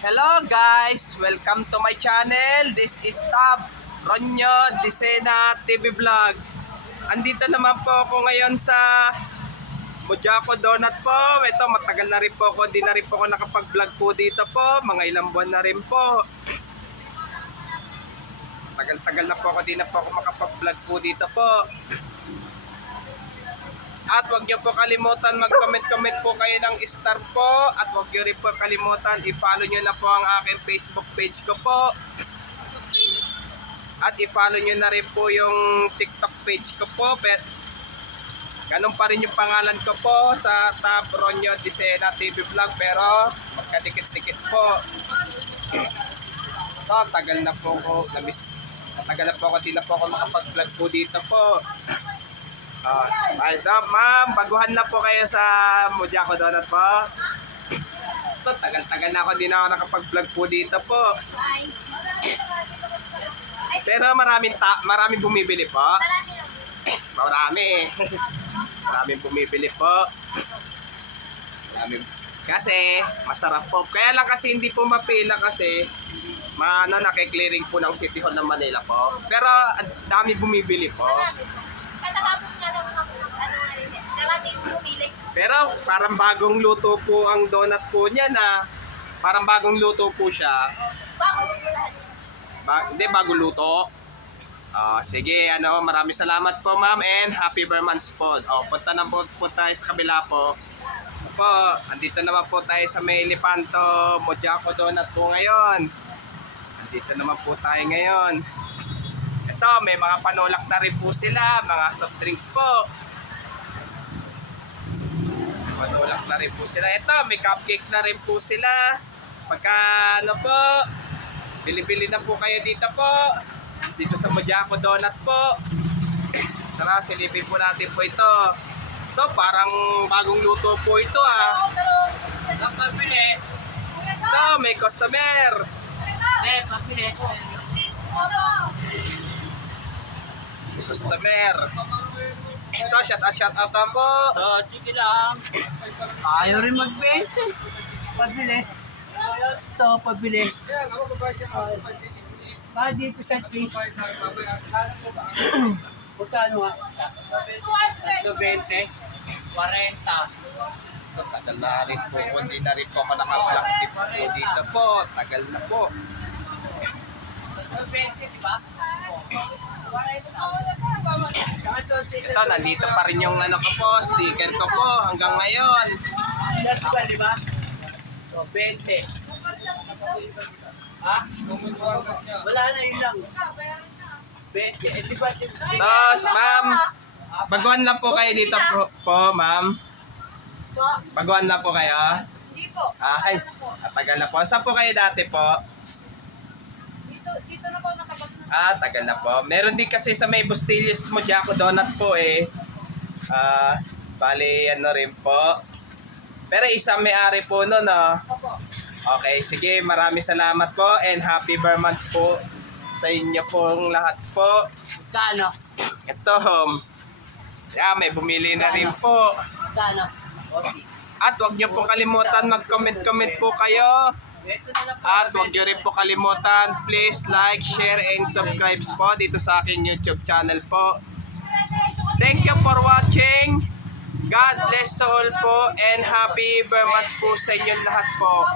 Hello guys! Welcome to my channel. This is Tab Ronyo Disena TV Vlog. Andito naman po ako ngayon sa Mojako Donut po. Ito, matagal na rin po ako. Di na rin po ako nakapag-vlog po dito po. Mga ilang buwan na rin po. Tagal-tagal na po ako. Di na po ako makapag-vlog po dito po. At huwag niyo po kalimutan mag-comment po kayo ng star po. At huwag niyo rin po kalimutan i-follow niyo na po ang aking Facebook page ko po. At i-follow niyo na rin po yung TikTok page ko po. Ganun pa rin yung pangalan ko po sa Tab Ronyo Disena TV Vlog. Pero magkadikit-dikit po. So, tagal na po ako. Tagal na po ako. Di na po ako makapag-vlog po dito po. Ma'am, baguhan na po kayo sa Mojako Donut po. Ito, tagal-tagal na ako, di na ako nakapag-vlog po dito po. Pero maraming bumibili po. Maraming bumibili po. Kasi masarap po. Kaya lang kasi hindi po mapila kasi nakiklearing po ng City Hall ng Manila po. Pero dami bumibili po. Katatapos nga daw maraming bumili. Pero parang bagong luto po ang donut po niya na parang bagong luto po siya. Bago po lahat. Hindi, bagong luto. Sige, maraming salamat po ma'am and happy Burmans po. Punta na po tayo sa kabila po. Andito naman po tayo sa may Lepanto Mojako Donut po ngayon. Andito naman po tayo ngayon. Ito, may mga panulak na rin po sila, mga soft drinks po. Panulak na rin po sila. Ito, may cupcake na rin po sila. Pagka po, bili-bili na po kayo dito po. Dito sa Mojako Donut po. Tara, silipin po natin po ito. Ito, parang bagong luto po ito Ang pabili. Ito, may customer. Pabili. Customer. Ito, shout out po. Sige lang. Ayaw rin magbenta. Pabili. Ito, pabili. Dito sa cheese. Magkano nga? 220. 40. Tagal na rin po. Hindi na rin po ako naka-vlog po dito po. Tagal na po. 220, di ba? Ito, nandito pa rin yung ko po, sticker ko po hanggang ngayon. Yes ba, di ba? 20. Ha? Wala na yun lang. 20. Di ba? Tapos, ma'am, baguhan lang po kayo dito po ma'am. Baguhan lang po kayo. Hindi po. Ay, tagal na po. Saan po kayo dati po? Dito na po nakabag na. Tagal na po. Meron din kasi sa may Bustillos Mojako Donut po bali rin po. Pero isang may-ari po nun Opo. Okay, sige. Maraming salamat po and happy Burmans po sa inyo pong lahat po. Magkano? Ito, may bumili na rin po. Magkano? Okay. At huwag niyo po kalimutan mag-comment po kayo. Ito na lang po. At huwag niyo rin po kalimutan, please like, share, and subscribe po dito sa aking YouTube channel po. Thank you for watching. God bless to all po and happy Burmans po sa inyong lahat po.